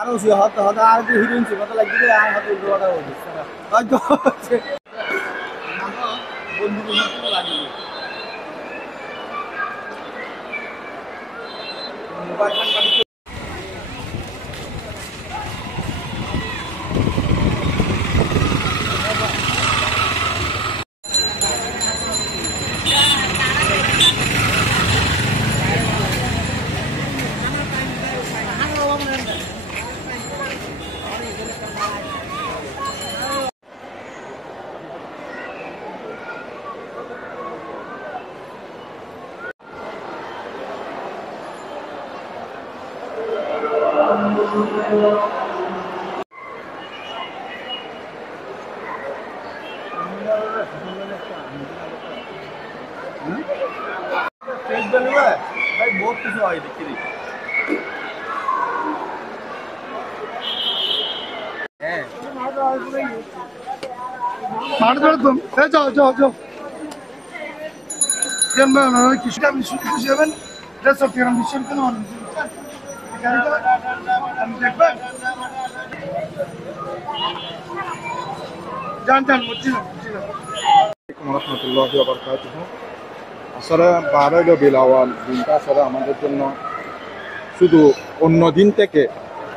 আরো হতে হতে আর কি হিরোইন ছিল তো লাগবে আর হাতে উল্টো কথা বলছে হয়তো বন্ধুদের মতো লাগে মোবাইল ভাই বহুত কিছু হয় দেখি হ্যাঁ মাঠ ধরে তো যাও যাও যাও কিছুটা বিশ্ব খুশি হবেন চট্টগ্রাম বিশ্ববিদ্যালয় দেখবেন যান যান আসলে 12 রবিউল আউয়াল দিনটা আসলে আমাদের জন্য শুধু অন্য দিন থেকে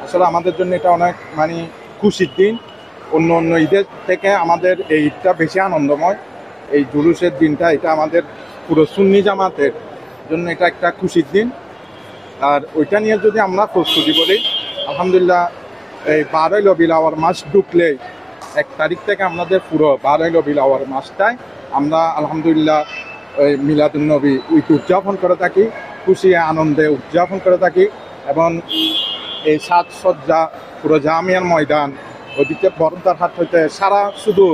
আসলে আমাদের জন্য এটা অনেক মানে খুশির দিন। অন্য অন্য ঈদের থেকে আমাদের এই ঈদটা বেশি আনন্দময়। এই জুলুসের দিনটা এটা আমাদের পুরো সুন্নি জামাতের জন্য এটা একটা খুশির দিন। আর ওইটা নিয়ে যদি আমরা প্রস্তুতি বলি, আলহামদুলিল্লাহ এই 12 রবিউল আউয়াল মাস ঢুকলেই 1 তারিখ থেকে আমাদের পুরো 12 রবিউল আউয়াল মাসটায় আমরা আলহামদুলিল্লাহ ওই মিলাদুন্নবী ঈদ উদযাপন করে থাকি, খুশি আনন্দে উদযাপন করে থাকি। এবং এই সাজসজ্জা পুরো জামিয়ার ময়দান ওদিকে বরদার হাট হইতে সারা শুধু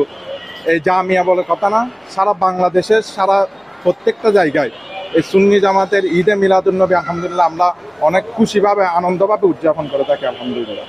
এই জামিয়া বলে কথা না, সারা বাংলাদেশের সারা প্রত্যেকটা জায়গায় এই সুন্নি জামাতের ঈদে মিলাদুন্নবী আলহামদুলিল্লাহ আমরা অনেক খুশিভাবে আনন্দভাবে উদযাপন করে থাকি আলহামদুলিল্লাহ।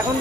এখন